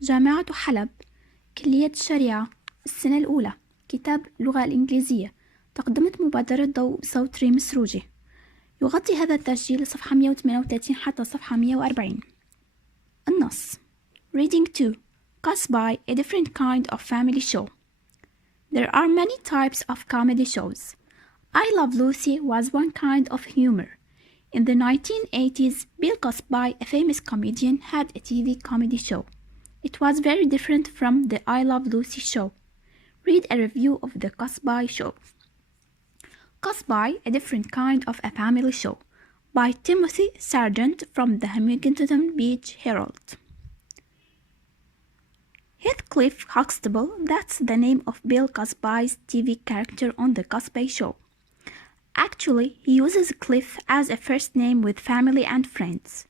جامعة حلب، كلية الشريعة، السنة الأولى، كتاب اللغة الإنكليزية. تقدمت مبادرة ضوء بصوت سروجي. يغطي هذا التسجيل صفحة 138 حتى صفحة 140. النص. Reading 2. Cuts by a different kind of family show. There are many types of comedy shows. I Love Lucy was one kind of humor. In the 1980s, Bill Cosby, a famous comedian, had a TV comedy show. It was very different from the I Love Lucy show. Read a review of the Cosby show. Cosby, a different kind of a family show, by Timothy Sargent from the Hamilton Beach Herald. Heathcliff Huxtable, that's the name of Bill Cosby's TV character on the Cosby show. Actually, he uses Cliff as a first name with family and friends.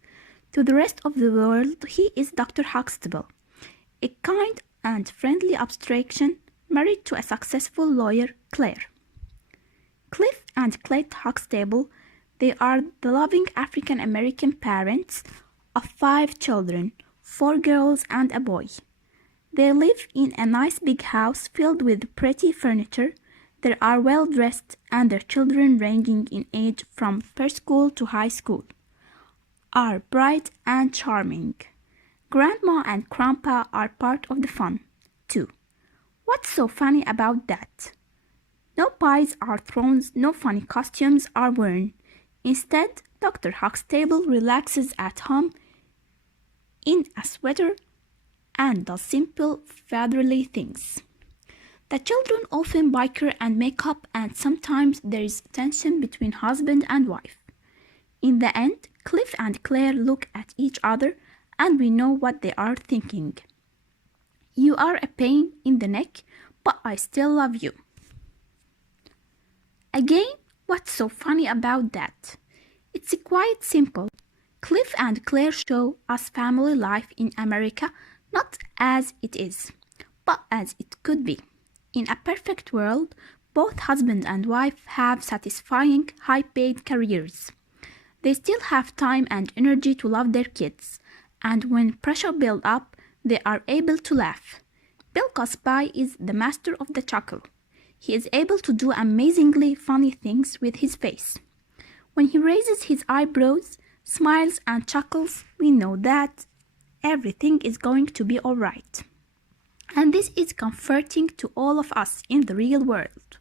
To the rest of the world, he is Dr. Huxtable, a kind and friendly abstraction married to a successful lawyer, Claire. Cliff and Clyde Huxtable, they are the loving African-American parents of 5 children, 4 girls and a boy. They live in a nice big house filled with pretty furniture. They are well-dressed and their children, ranging in age from preschool to high school, are bright and charming. Grandma and Grandpa are part of the fun, too. What's so funny about that? No pies are thrown, no funny costumes are worn. Instead, Dr. Huxtable relaxes at home in a sweater and does simple fatherly things. The children often bicker and make up, and sometimes there is tension between husband and wife. In the end, Cliff and Claire look at each other and we know what they are thinking. You are a pain in the neck, but I still love you. Again, what's so funny about that? It's quite simple. Cliff and Claire show us family life in America, not as it is, but as it could be. In a perfect world, both husband and wife have satisfying, high-paid careers. They still have time and energy to love their kids, and when pressure builds up, they are able to laugh. Bill Cosby is the master of the chuckle. He is able to do amazingly funny things with his face. When he raises his eyebrows, smiles and chuckles, we know that everything is going to be all right. And this is comforting to all of us in the real world.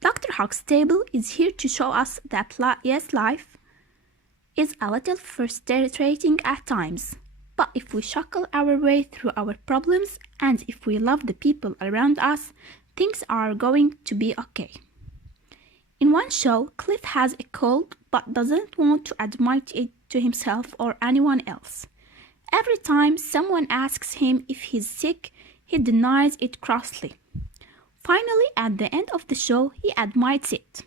Dr. Huxtable is here to show us that yes, life is a little frustrating at times, but if we chuckle our way through our problems and if we love the people around us, things are going to be okay. In one show, Cliff has a cold but doesn't want to admit it to himself or anyone else. Every time someone asks him if he's sick, he denies it crossly. Finally, at the end of the show, he admits it,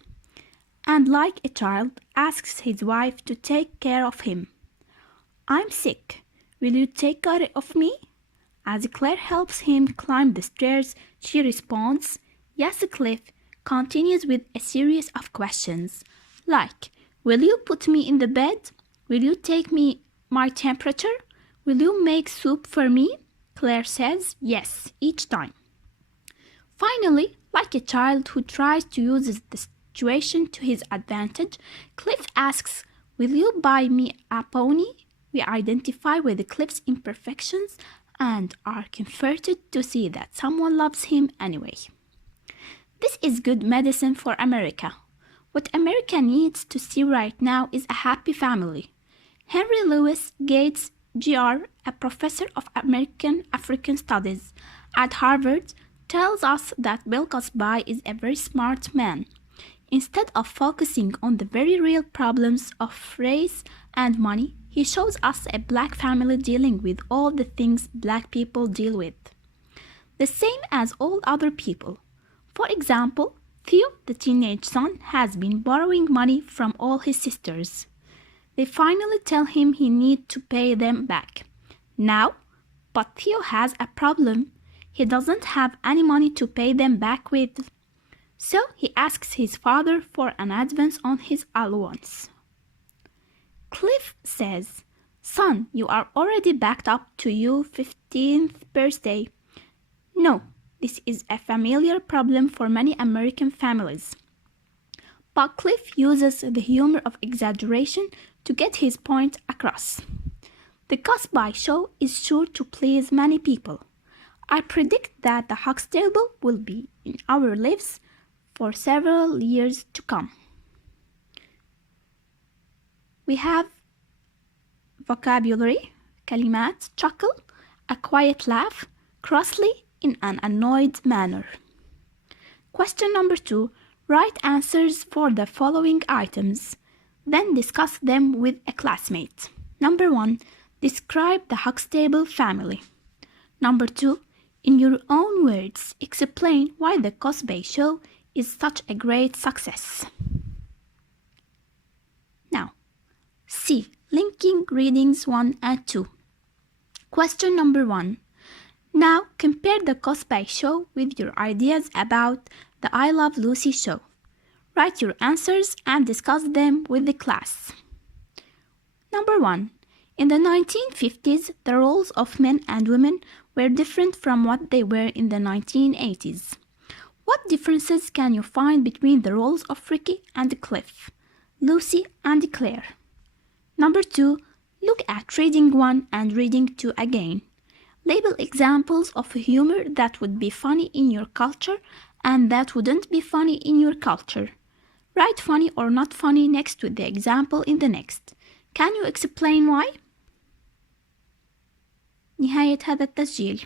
and like a child, asks his wife to take care of him. I'm sick. Will you take care of me? As Claire helps him climb the stairs, she responds, yes, Cliff, continues with a series of questions, like, will you put me in the bed? Will you take my temperature? Will you make soup for me? Claire says yes each time. Finally, like a child who tries to use the situation to his advantage, Cliff asks, will you buy me a pony? We identify with Cliff's imperfections and are comforted to see that someone loves him anyway. This is good medicine for America. What America needs to see right now is a happy family. Henry Louis Gates, Jr., a professor of African Studies at Harvard, tells us that Bill Cosby is a very smart man. Instead of focusing on the very real problems of race and money, he shows us a black family dealing with all the things black people deal with, the same as all other people. For example, Theo, the teenage son, has been borrowing money from all his sisters. They finally tell him he needs to pay them back now, but Theo has a problem. He doesn't have any money to pay them back with, so he asks his father for an advance on his allowance. Cliff says, Son, you are already backed up to your 15th birthday. No, this is a familiar problem for many American families. But Cliff uses the humor of exaggeration to get his point across. The Cosby Show is sure to please many people. I predict that the Huxtable will be in our lives for several years to come. We have vocabulary, كلمات, chuckle, a quiet laugh, crossly, in an annoyed manner. Question number 2. Write answers for the following items. Then discuss them with a classmate. Number 1. Describe the Huxtable family. Number 2. In your own words, explain why the Cosby Show is such a great success. Now, C. Linking readings 1 and 2. Question number 1. Now compare the Cosby Show with your ideas about the I Love Lucy show. Write your answers and discuss them with the class. Number 1. In the 1950s, the roles of men and women were different from what they were in the 1980s. What differences can you find between the roles of Ricky and Cliff, Lucy and Claire? Number 2. Look at reading 1 and reading 2 again. Label examples of humor that would be funny in your culture and that wouldn't be funny in your culture. Write funny or not funny next to the example in the next. Can you explain why? نهاية هذا التسجيل.